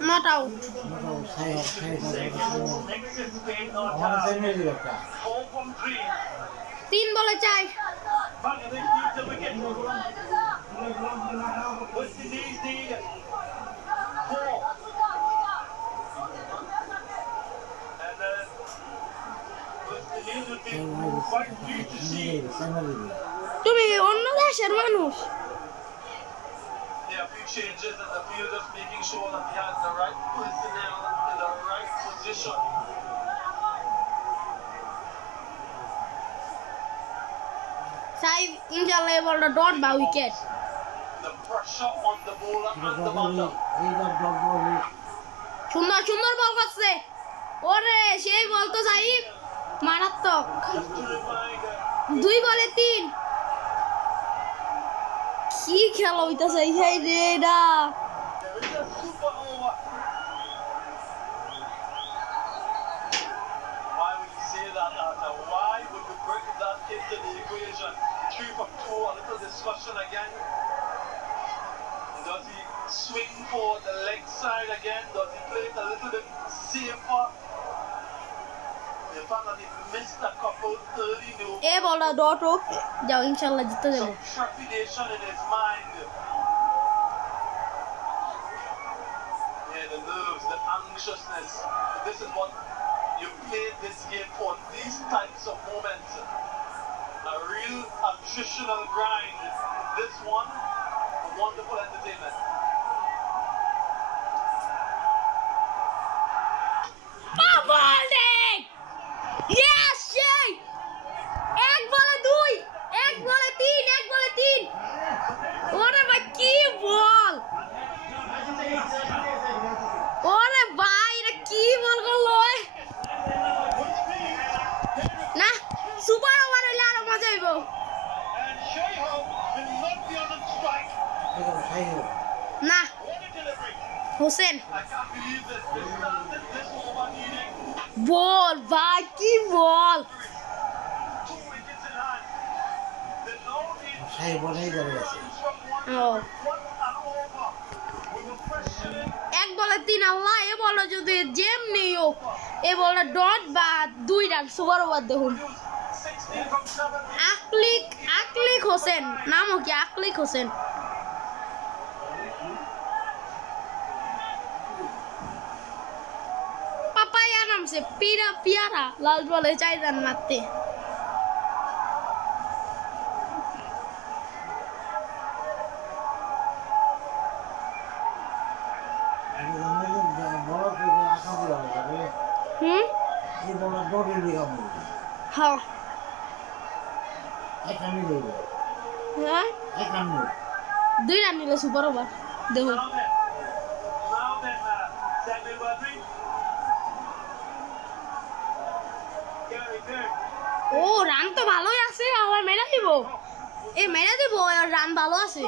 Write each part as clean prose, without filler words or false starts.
Not out. तीन ball चाय তুমি অন্য দেশের মানুষ changes in the field, just making sure that he has the right personnel in the right position. Side inshallah ball the dot by wicket. The pressure on the bowler and the batter. সুন্দর সুন্দর বল করছে ওরে সেই বল তো সাইব মারাত্মক দুই বলে তিন কি খেলা হইতাছে এই রে এটা Why would you say that, Arthur? Why would you bring that into the equation? 3 for 2, a little discussion again. Does he swing for the leg side again? Does he play it a little bit safer? The fact that he missed a couple early, no. এ বলটা dot হোক যাও ইনশাআল্লাহ জিতে যাবো Some trepidation in his mind. Yeah, the nerves, the anxiousness. This is what you play this game for. These types of moments. A real attritional grind. This one, a wonderful entertainment. Yes, Shay! এক বলে দুই এক বলে তিন এক বলে তিন ওরে ভাই কি বল ওরে ভাই এটা কি বল করলো না সুপার ওভার হইলে আরো মজা হইব না হোসেন বল ভাই কি বল এক বলে তিন আল্লাহ এ বলো যদি যেমনি হোক এ বলে ডট বা 2 রান সুপার ওভার দেখুন আকলিক হোসেন নামও কি আকলিক হোসেন পাপায়া নামছে পিয়ারা লাল বলে 4 রান মারতে हाँ दुई रान निले सुपर ओवर देखो ও রান তো ভালোই আছে আবার মেরা দিব এই মেরা দিব রান ভালো আছে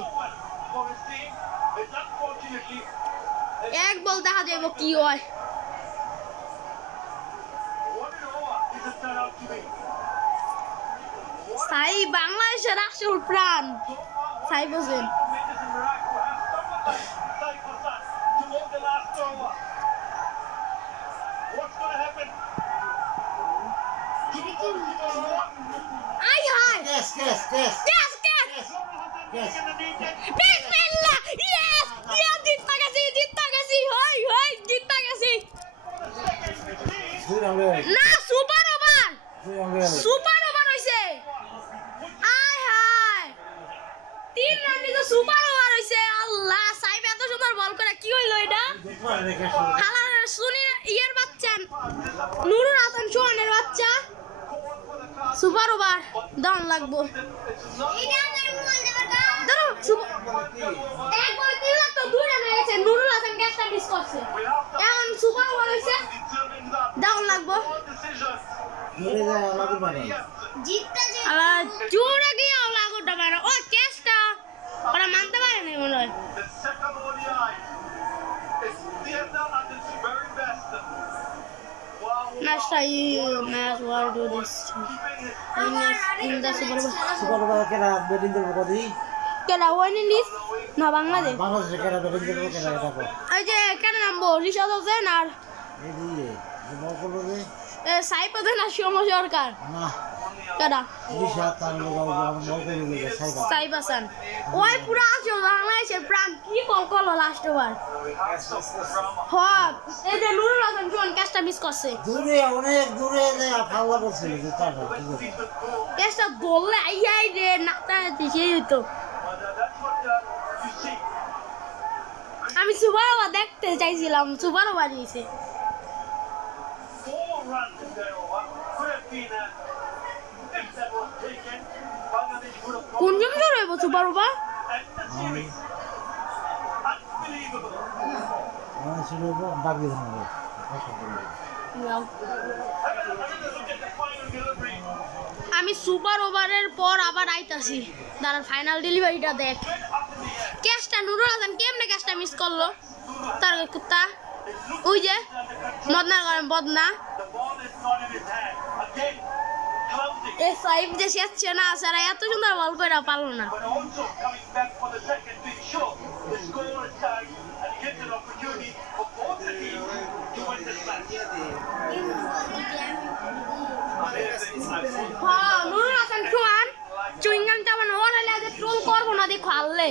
এক বল দেখা যাবে কি হয় সাই বাংলাদেশের আসল প্রাণ সাই বসেন আই হাই Yes. বিসমিল্লাহ ইয়েস জিততে গেছি হই জিততে গেছি না সুপার ওভার হইছে আয় হায় 3 রানে তো সুপার ওভার হইছে আল্লাহ সাইব এত সুন্দর বল করে কি হইলো এটা হালা শুনি ইয়ার বাচ্চা নুরুল হাসান সোহানের বাচ্চা সুপার ওভার দাম লাগবো এক বল 3 লাখ তো 2 রান হয়েছে নুরুল হাসান ক্যাচটা মিস করছে এখন সুপার ওভার হইছে দাম লাগবো জোরে গিয়ে লাগোটা মারা ও ক্যাচটা ওরা মানতে পারে না মনে হয় না match will do this in the Super Over. Super Over kena batting করব কদি কেডা ওয়ান ইন্ডিজ না বাংলাদেশ বাংলাদেশে kena batting করব kena এটা কো এই যে কেন নামবো রিশাদ হোসেন আর এই দিয়ে বল করবে রে সাইপ হোসেন আর সোম সরকার না কেডা দিশা তার লোক বল করবে সাইবা সাইব হাসান ওই পুরা আছে বাংলাদেশের প্রাণ কি কল লাস্ট ওভার হ্যাঁ এই যে নুরুল হাসান কোন ক্যাচটা মিস করছে দূরে অনেক দূরে যে ফাল্লা করছিল যে তার ক্যাচটা বললে আইয়াই রে নাতা দিছে হইতো আমি সুপার ওভার দেখতে চাইছিলাম সুপার ওভার দিয়েছে 4 runs in their over. Could have been if that was taken, Bangladesh would have কোন গেম শুরু হইব super over and the series. Unbelievable. মানে ছিল বাগি ধরে Look at the final delivery. আমি সুপার ওভারের পর আবার আইতাছি দাঁড়ান ফাইনাল ডেলিভারিটা দেখ ক্যাচটা নুরুল হাসান কেমনে ক্যাচটা মিস করলো তার কুত্তা ওই যে মদনা করেন বদনা The ball is not in his hand. Again, clumsy. এ সাইব যে শেষ না সারা এত সুন্দর বল করে পারলো না But also coming back for the second to ensure the score is tied and gives an opportunity for both the teams to win this match. হ্যাঁ Nurul Hasan Khan chewing gum চাবান ওর হলে আজ ট্রোল করবো না দেখো আনলে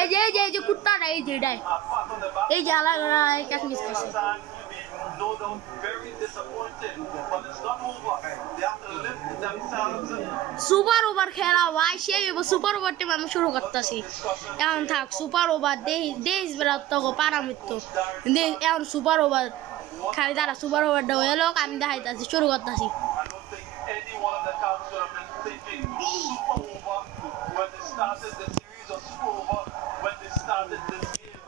এই যে কুত্তাটা এই যে এটাই Apart from the back, এই যে আলাদা ক্যাচ মিস করছে no doubt very disappointed, but it's not over. They have to lift themselves. Super over খেলা ভাই সেই সুপার ওভার টিম আমি শুরু করতেছি এখন থাক সুপার ওভার দেশ বেড়া তো পারামিত্র এখন সুপার ওভার খালি তারা সুপার ওভারটা হয়ে লোক আমি দেখাইতেছি শুরু করতেছি I don't think any one of the counts would have been thinking super over when they started the series or super over when they started this game.